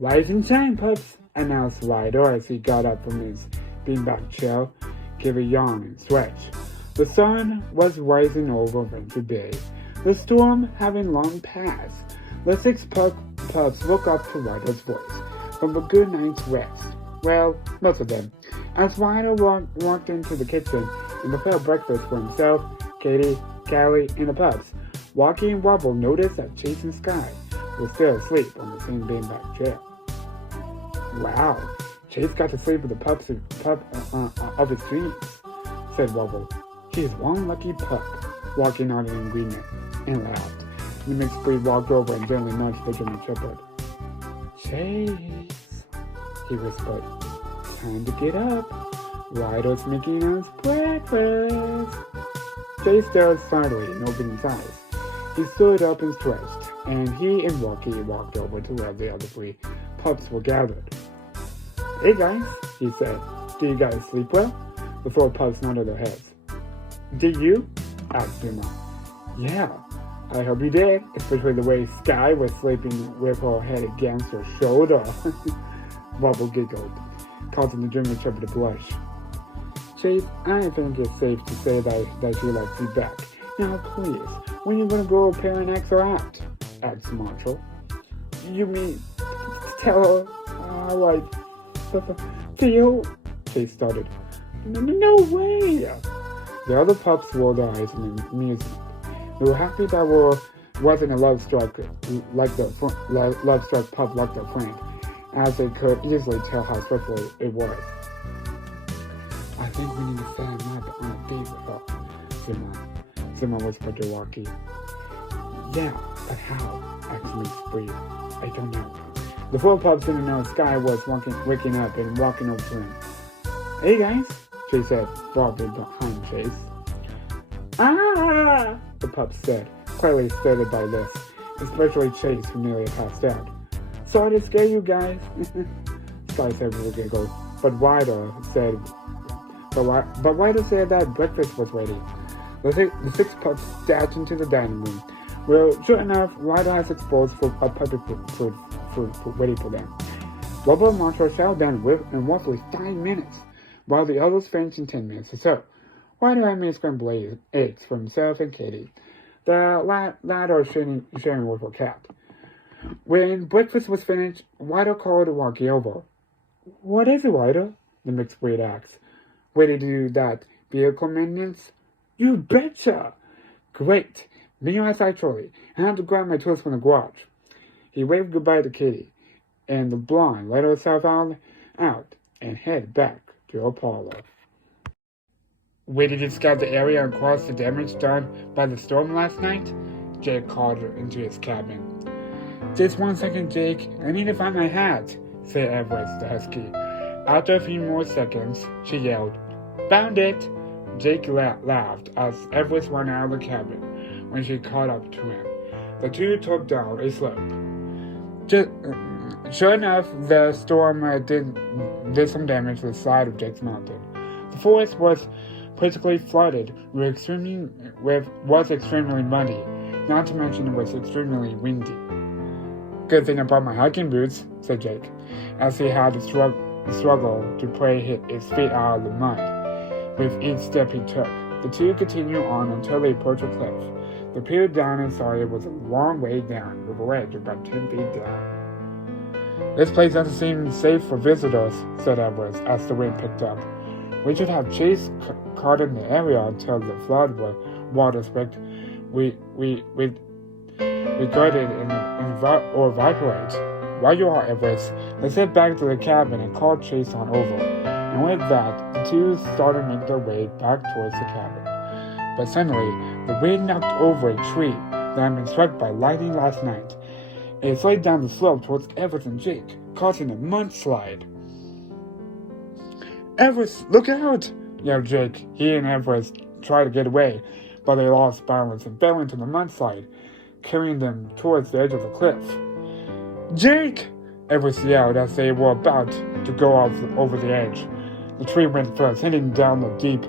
Rise and shine, pups, announced Ryder as he got up from his beanbag chair, gave a yawn and stretch. The sun was rising over Winter Bay, the storm having long passed. The six pups woke up to Ryder's voice from a good night's rest. Well, most of them. As Ryder walked into the kitchen and prepared breakfast for himself, Katie, Callie, and the pups, Walkie and Wobble noticed that Chase and Sky were still asleep on the same beanbag chair. Wow, Chase got to sleep with the pup of his dreams, said Wobble. He's one lucky pup, Walkie nodded in agreement and laughed. The mixed breed walked over and gently nudged the German Shepherd. Chase, he whispered, time to get up. Ryder's making us breakfast. Chase stared silently and opened his eyes. He stood up and stretched, and he and Walkie walked over to where the other three pups were gathered. Hey guys, he said, did you guys sleep well? The four pups nodded their heads. Did you? Asked Duma. Yeah, I hope you did, especially the way Sky was sleeping with her head against her shoulder. Wobble giggled, causing the German Shepherd to blush. Chase, I think it's safe to say that she likes you back. Now please, when are you going to go parent X her out? Asked Marshall. You mean tell her, like, Theo? Chase started. No way! The other pups rolled their eyes in amusement. They were happy that wasn't a love-struck pup like their friend, as they could easily tell how special it was. I think we need to set him up on a date with her, Zima whispered to Walkie. Yeah, but how? Asked Miss Breed. I don't know. The four pups didn't know Sky was waking up and walking over to him. Hey guys, Chase said, followed behind Chase. Ah! The pups said, quietly startled by this, especially Chase, who nearly passed out. Sorry to scare you guys, Sky said with a giggle, but Ryder said that breakfast was ready. The six pups dashed into the dining room. Well, sure enough, Ryder has exposed a puppy food ready for them. Bubba and Marshall settled down in roughly 5 minutes, while the others finished in 10 minutes or so. Ryder had made scrambled eggs for himself and Katie, the latter sharing with her cat. When breakfast was finished, Ryder called Walkie over. What is it, Ryder? The mixed breed asked. Ready to do that vehicle maintenance? You betcha! Great! Meet you outside shortly. I have to grab my tools from the garage. He waved goodbye to Katie, and the blonde let herself out and headed back to her parlor. Where did you scout the area and cross the damage done by the storm last night? Jake called her into his cabin. Just 1 second, Jake. I need to find my hat, said Everest the husky. After a few more seconds, she yelled, Found it! Jake laughed as Everest ran out of the cabin when she caught up to him. The two took down a slope. Sure enough, the storm did some damage to the side of Jake's mountain. The forest was practically flooded, was extremely muddy, not to mention it was extremely windy. Good thing I brought my hiking boots, said Jake, as he had to struggle to pray his feet out of the mud. With each step he took, the two continued on until they approached a cliff. They peered down and saw it was a long way down, with a ledge about 10 feet down. This place doesn't seem safe for visitors, said Everest as the wind picked up. We should have Chase caught in the area until the flood water spec we got it or evaporate. While you are, Everest, let's head back to the cabin and call Chase on over. And with that, the two started to make their way back towards the cabin. But suddenly, the wind knocked over a tree that had been struck by lightning last night. It slid down the slope towards Everest and Jake, causing a mudslide. Everest, look out! Yelled Jake. He and Everest tried to get away, but they lost balance and fell into the mudslide, carrying them towards the edge of the cliff. Jake! Everest yelled as they were about to go off over the edge. The tree went first, hitting down the deep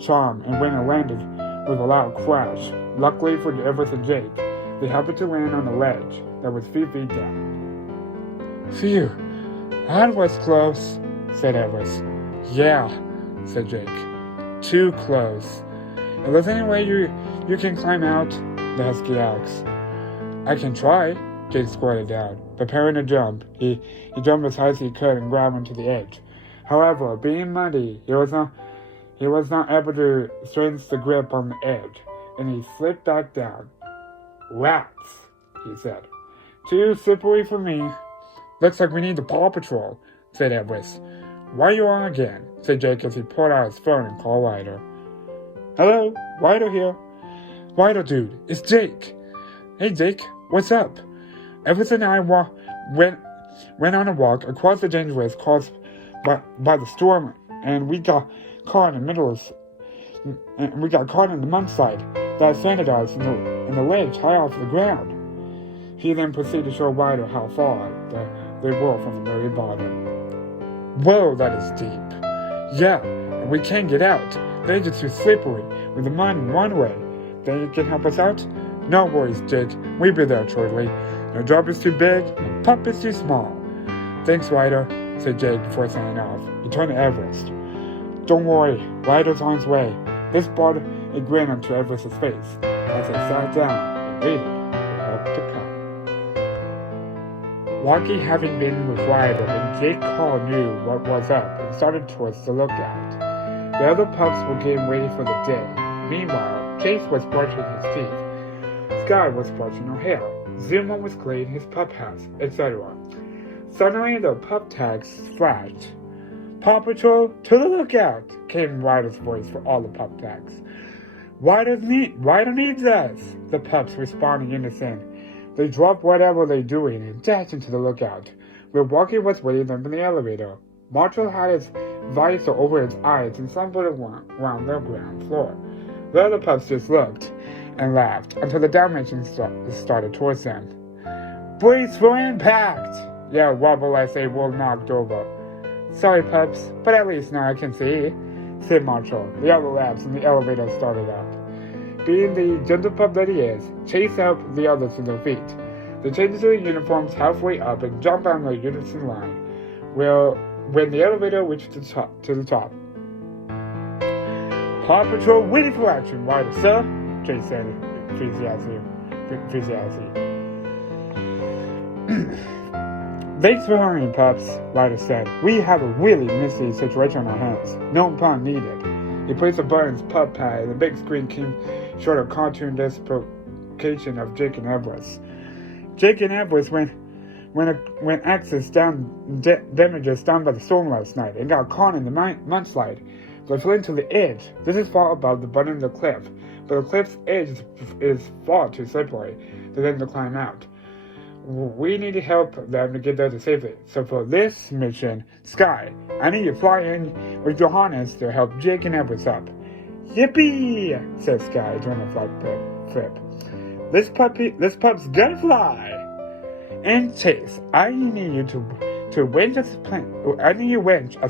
charm, and when it landed with a loud crash, luckily for Everest and Jake, they happened to land on a ledge that was 3 feet down. Phew, that was close, said Everest. Yeah, said Jake. Too close. If there's any way you can climb out, the husky asked. I can try, Jake squatted down. Preparing to jump, he jumped as high as he could and grabbed onto the edge. However, being muddy, he was not able to strengthen the grip on the edge, and he slipped back down. Rats, he said. Too slippery for me. Looks like we need the Paw Patrol, said Everest. Why are you on again? Said Jake as he pulled out his phone and called Ryder. Hello, Ryder here. Ryder, dude, it's Jake. Hey, Jake, what's up? Everest and I went on a walk across the dangerous caused by the storm, and we got caught in the mudslide that standardized in the ledge high off the ground. He then proceeded to show Ryder how far they were from the very bottom. Whoa, that is deep. Yeah, and we can't get out. They're just too slippery with the mud in one way. Then you can help us out? No worries, Jake. We'll be there shortly. Your job is too big, and pup is too small. Thanks, Ryder, said Jake before signing off. He turned to Everest. Don't worry, Ryder's on his way. This brought a grin onto Everest's face as they sat down and waited for help to come. Rocky, having been with Ryder, and Jake Call knew what was up and started towards the lookout. The other pups were getting ready for the day. Meanwhile, Chase was brushing his teeth. Sky was brushing her hair. Zuma was cleaning his pup house, etc. Suddenly, the pup tags flashed. Paw Patrol, to the lookout, came Ryder's voice for all the pup tags. Ryder needs us, the pups responded in unison. They dropped whatever they're doing and dashed into the lookout, where Rocky was waiting them in the elevator. Marshall had his visor over his eyes and stumbled around the ground floor. The other pups just looked and laughed until the Dalmatians started towards them. Brace for impact! Yelled Wobble as they were knocked over. Sorry, pups, but at least now I can see, said Marshall. The other laughed and the elevator started up. Being the gentle pup that he is, Chase helped the others to their feet. They changed their uniforms halfway up and jumped on the unison line. When the elevator reached to the top. Paw Patrol waiting for action, Ryder, sir, Chase said enthusiastically. Thanks for hurrying, pups, Ryder said. We have a really messy situation on our hands. No pun needed. He placed a button in his pup pad, and the big screen came short of cartoon desperation of Jake and Everest. Jake and Everest when access damages done by the storm last night and got caught in the mudslide. They flew into the edge. This is far above the bottom of the cliff, but the cliff's edge is far too slippery for them to climb out. We need to help them to get there to safety. So for this mission, Sky, I need you to fly in with your harness to help Jake and Everest up. Yippee! Said Sky during a flight flip. This pup's gonna fly. And Chase, I need you to winch as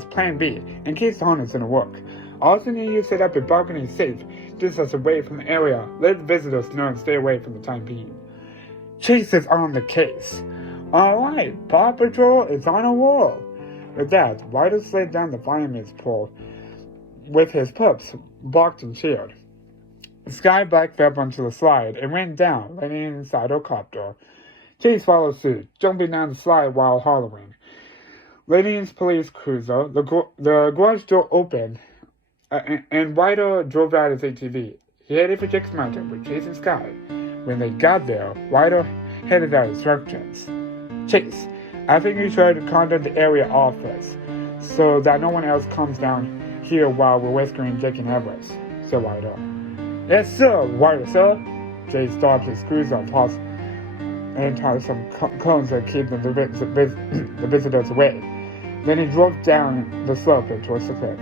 plan B in case the harness doesn't work. I also need you to set up a balcony safe distance away from the area. Let the visitors know and stay away from the time being. Chase is on the case. Alright, Paw Patrol is on a roll. With that, Ryder slid down the fireman's pole with his pups barked and cheered. Sky backed up onto the slide and went down, landing inside her copter. Chase followed suit, jumping down the slide while hollering. Landing in his police cruiser, the garage door opened, and Ryder drove out his ATV. He headed for Jake's Mountain with Chase and Sky. When they got there, Ryder headed out instructions. Chase, I think you should contact the area office so that no one else comes down here while we're rescuing Jake and Everest, said Ryder. Yes, sir, Ryder, sir. Chase stopped his cruiser and tied some cones that keep the visitors away. Then he drove down the slope towards the cliff.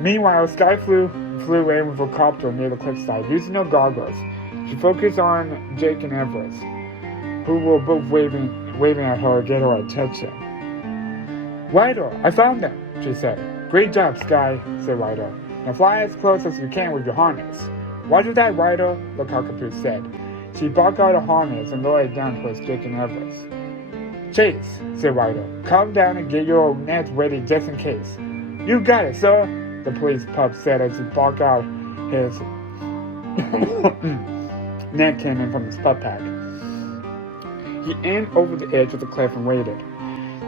Meanwhile, Sky flew in with a copter near the cliffside. Using her goggles, she focused on Jake and Everest, who were both waving at her to get her attention. Ryder, I found them, she said. Great job, Sky, said Ryder. Now fly as close as you can with your harness. Roger that, Ryder, the cockapoo said. She buckled out her harness and lowered it down towards Jake and Everest. Chase, said Ryder, calm down and get your net ready just in case. You got it, sir, the police pup said as he buckled out his net cannon from his pup pack. He aimed over the edge of the cliff and waited.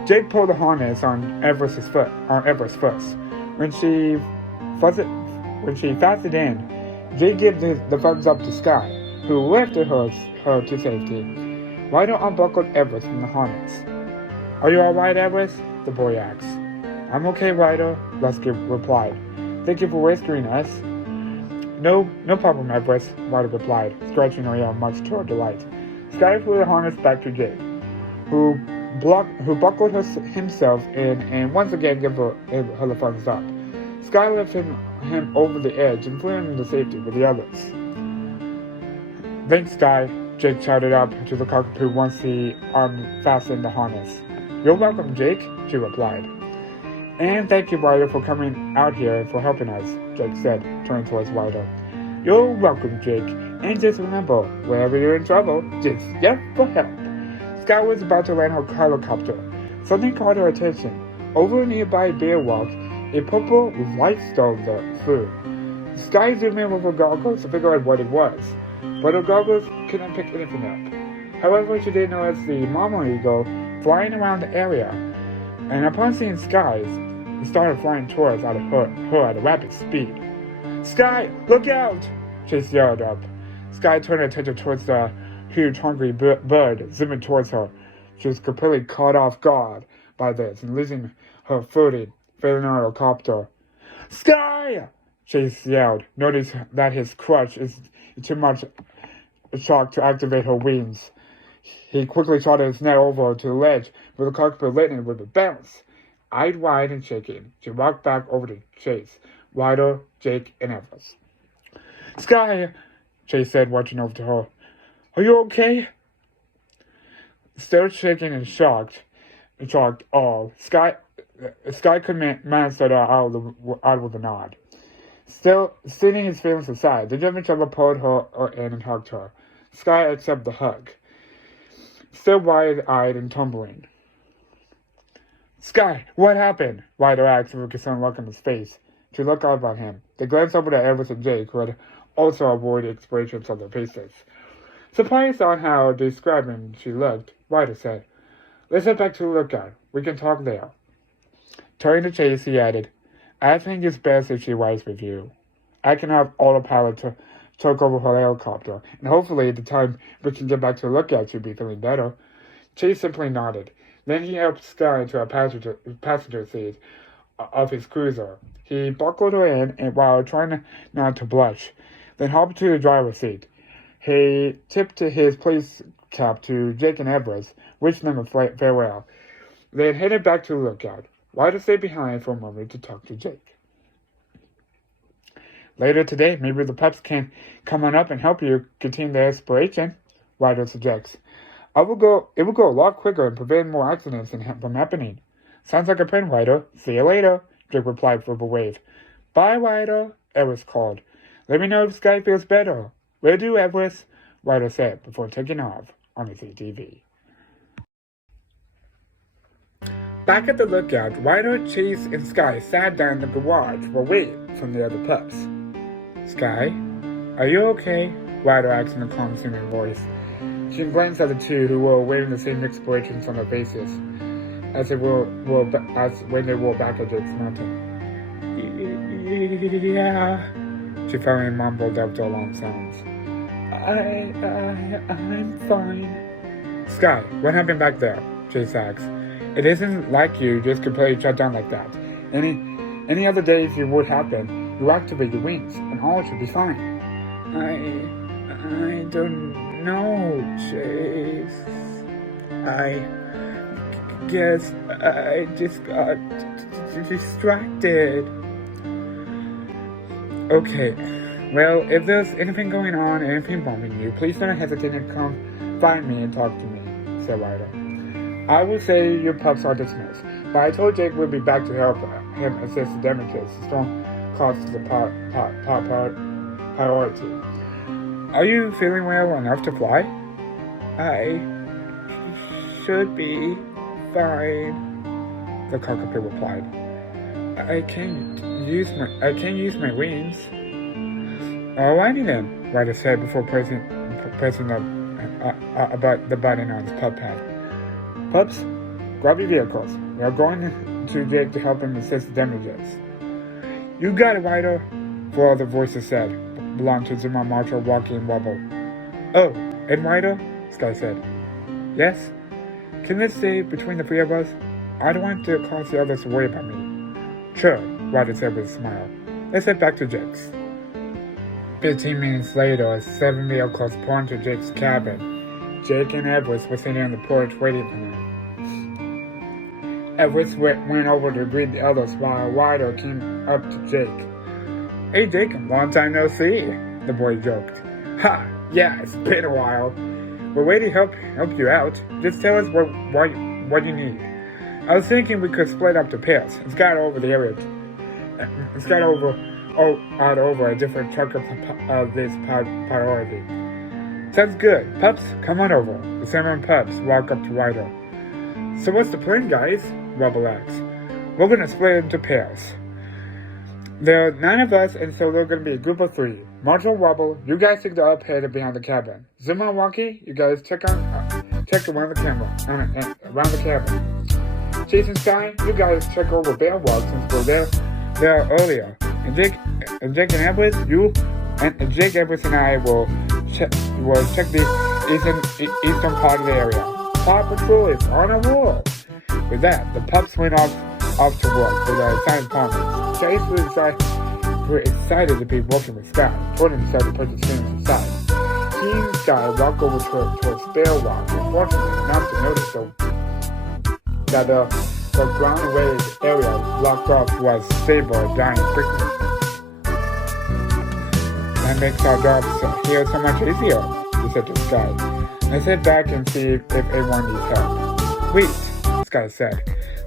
Jake pulled the harness on Everest's foot. When she fastened in, Jake gave the thumbs up to Sky, who lifted her to safety. Ryder unbuckled Everest from the harness. Are you all right, Everest? The boy asked. I'm okay, Ryder, Lusky replied. Thank you for rescuing us. No problem, Everest, Ryder replied, stretching her arm much to her delight. Sky flew the harness back to Jake, who buckled himself in and once again gave her the thumbs up. Sky lifted him over the edge and flew him to safety with the others. Thanks, Sky, Jake shouted up to the cockapoo once he unfastened the harness. You're welcome, Jake, she replied. And thank you, Ryder, for coming out here and for helping us, Jake said, turning towards Ryder. You're welcome, Jake, and just remember, whenever you're in trouble, just yell for help. Sky was about to land her helicopter. Something caught her attention. Over a nearby bear walk, a purple light stole through. Sky zoomed in with her goggles to figure out what it was, but her goggles couldn't pick anything up. However, she did notice the mama eagle flying around the area, and upon seeing Sky, it started flying towards her at a rapid speed. Sky, look out! She yelled up. Sky turned her attention towards the huge hungry bird zooming towards her. She was completely caught off guard by this and losing her footing, failing her helicopter. Sky! Chase yelled, noticing that his crutch is too much shock to activate her wings. He quickly shot his net over to the ledge, where the cockpit landed with a bounce. Eyed wide and shaking, she walked back over to Chase, Ryder, Jake, and Everest. Sky, Chase said, watching over to her. Are you okay? Still shaking and shocked, Sky couldn't manage that out with a nod. Still, setting his feelings aside, the German Shepherd pulled her in and hugged her. Sky accepted the hug, still wide-eyed and tumbling. Sky, what happened? Ryder asked with a concerned look on his face. She looked up at him. They glanced over at Everest and Jake, who had also avoided expressions on their faces. Surprised on how describing she looked, Ryder said, Let's head back to the lookout. We can talk there. Turning to Chase, he added, I think it's best if she rides with you. I can have autopilot to take over her helicopter, and hopefully at the time we can get back to the lookout, she'll be feeling better. Chase simply nodded. Then he helped Sky into a passenger seat of his cruiser. He buckled her in and while trying not to blush, then hopped to the driver's seat. He tipped his place cap to Jake and Everest, wished them a farewell, then headed back to the lookout. Ryder stayed behind for a moment to talk to Jake. Later today, maybe the pups can come on up and help you continue the exploration, Ryder suggests. It will go a lot quicker and prevent more accidents from happening. Sounds like a plan, Ryder. See you later, Jake replied with a wave. Bye, Ryder, Everest called. Let me know if Sky feels better. Will do, Everest, Ryder said before taking off on his ATV. Back at the lookout, Ryder, Chase, and Sky sat down in the garage while waiting for the other pups. Sky, are you okay? Ryder asked in a calm, soothing voice. She glanced at the two who were wearing the same expressions on their faces as when they were back at Jake's mountain. Yeah, she finally mumbled after long sounds. I'm fine. Sky, what happened back there? Chase asked. It isn't like you just completely shut down like that. Any other day if it would happen, you activate your wings and all should be fine. I don't know, Chase. I guess I just got distracted. Okay, well, if there's anything going on, anything bothering you, please don't hesitate to come find me and talk to me, said Ryder. I will say your pups are dismissed. but I told Jake we'd be back to help him assess the damages. The storm caused the priority. Are you feeling well enough to fly? I should be fine, the cockapoo replied. I can't use my wings. Alrighty then, Ryder said before pressing the button on his pup pad. Pups, grab your vehicles. We are going to Jake to help him assess the damages. You got it, Ryder, four other voices said, belonging to Zuma, Marshall, Rocky, and Wubble. Oh, and Ryder? Sky said. Yes? Can this stay between the three of us? I don't want to cause the others to worry about me. Sure, Ryder said with a smile. Let's head back to Jake's. 15 minutes later, 7 vehicles pulled into Jake's cabin. Jake and Edwards were sitting on the porch waiting for him. Edwards went over to greet the others while Ryder came up to Jake. Hey Jake, long time no see, the boy joked. Ha, yeah, it's been a while. We're ready to help you out. Just tell us what you need. I was thinking we could split up the pairs. It's got over a different chunk of this priority. Sounds good. Pups, come on over. The 7 pups walk up to Ryder. So what's the plan, guys? Rubble asks. We're gonna split into pairs. There are 9 of us, and so we're gonna be a group of 3. Marshall, Rubble, you guys take the up head behind the cabin. Zuma and Rocky, you guys check around the cabin. Chase and Sky, you guys check over Bear Walk since we're there earlier. And Jake and Edwards, Jake, Edwards, and I will check the eastern part of the area. Paw Patrol is on a roll. With that, the pups went off to work with our assigned partners. Chase was excited to be working with Sky. Told himself to put the strings aside. He and Sky walked over towards Bear Walk, unfortunately enough to notice that the ground wave area blocked off was stable dying quickly. That makes our jobs here so much easier, he said to Sky. Let's head back and see if anyone needs help. Wait, Sky said,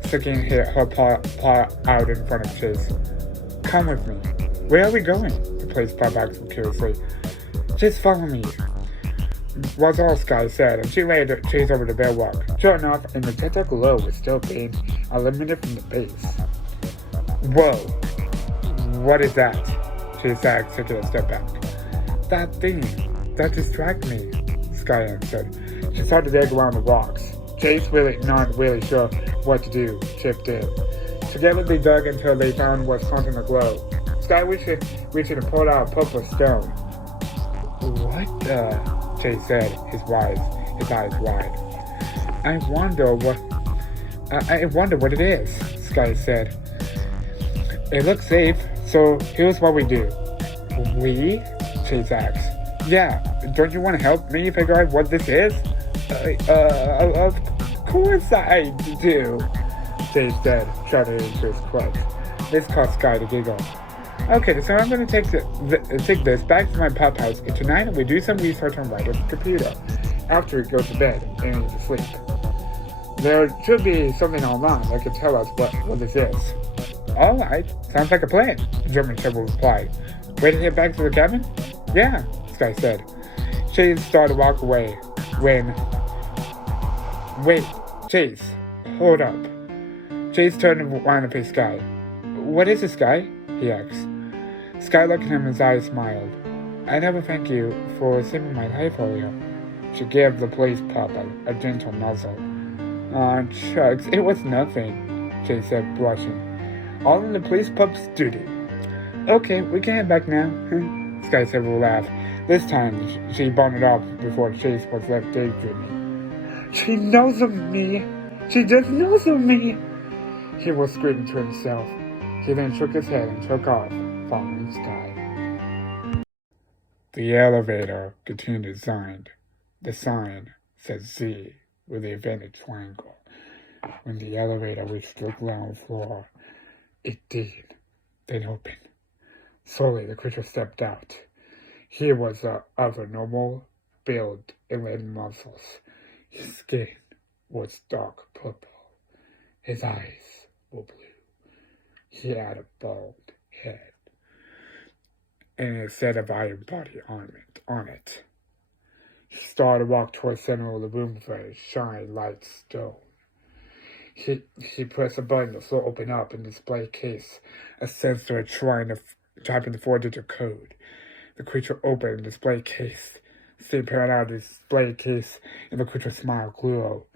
sticking her paw out in front of Chase. Come with me. Where are we going? The police paw back curiously. Just follow me, was all Sky said, and she led Chase over to Bear Walk. Sure enough, a magenta glow was still being eliminated from the base. Whoa, what is that? Chase asked, taking a step back. That thing, that distracted me, Sky answered. She started to dig around the rocks. Chase, not really sure what to do, chipped in. Together they dug until they found what's causing the glow. Sky reached and pulled out a purple stone. What the? Chase said, his eyes wide. I wonder what it is, Sky said. It looks safe, so here's what we do. We? Chase asked. Yeah, don't you want to help me figure out what this is? Of course I do, Chase said, shouting into his clutch. This caused Sky to giggle. Okay, so I'm going to take this back to my pup house, and tonight we do some research on Ryder's computer after he goes to bed and to sleep. There should be something online that can tell us what this is. Alright, sounds like a plan, the German Shepherd replied. Ready to head back to the cabin? Yeah, Sky said. Chase started to walk away when... Wait, Chase, hold up. Chase turned around to face Sky. What is this, Sky? He asked. Sky looked at him and his eyes smiled. I never thank you for saving my life earlier. She gave the police pup a gentle muzzle. Aw, shucks, it was nothing, Chase said, blushing. All in the police pup's duty. Okay, we can head back now, Sky said with a laugh. This time, she bonded off before Chase was left daydreaming. She knows of me! She just knows of me! He was screaming to himself. He then shook his head and took off, following Sky. The elevator continued designed. The sign said Z with a inverted triangle. When the elevator reached the ground floor, it did, then opened. Slowly the creature stepped out. He was of a normal build and red muscles. His skin was dark purple. His eyes were blue. He had a bald head and a set of iron body ornament on it. He started to walk towards the center of the room with a shiny light stone. He pressed a button, the floor opened up in the display case. A sensor trying to type in the 4-digit code. The creature opened the display case. Steam poured out of the display case, and the creature's smile grew.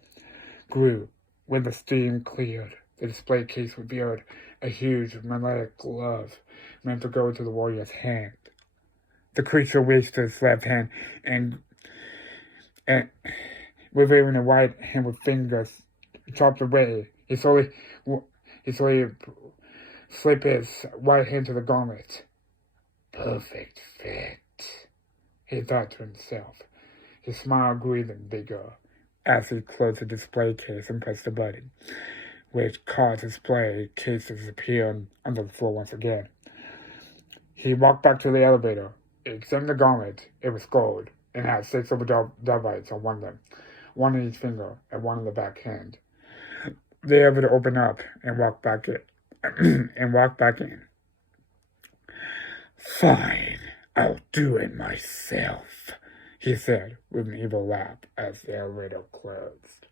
When the steam cleared, the display case revealed a huge magnetic glove meant to go into the warrior's hand. The creature reached his left hand and revealing the right hand with fingers chopped away. He slowly slipped his right hand to the gauntlet. Perfect fit, he thought to himself. His smile grew even bigger as he closed the display case and pressed the button, which caused the display case to disappear under the floor once again. He walked back to the elevator. He examined the gauntlet. It was gold and had 6 silver dovites on one of them, one in each finger and one in the back hand. The elevator opened up and walked back in. Fine, I'll do it myself, he said with an evil laugh as the elevator closed.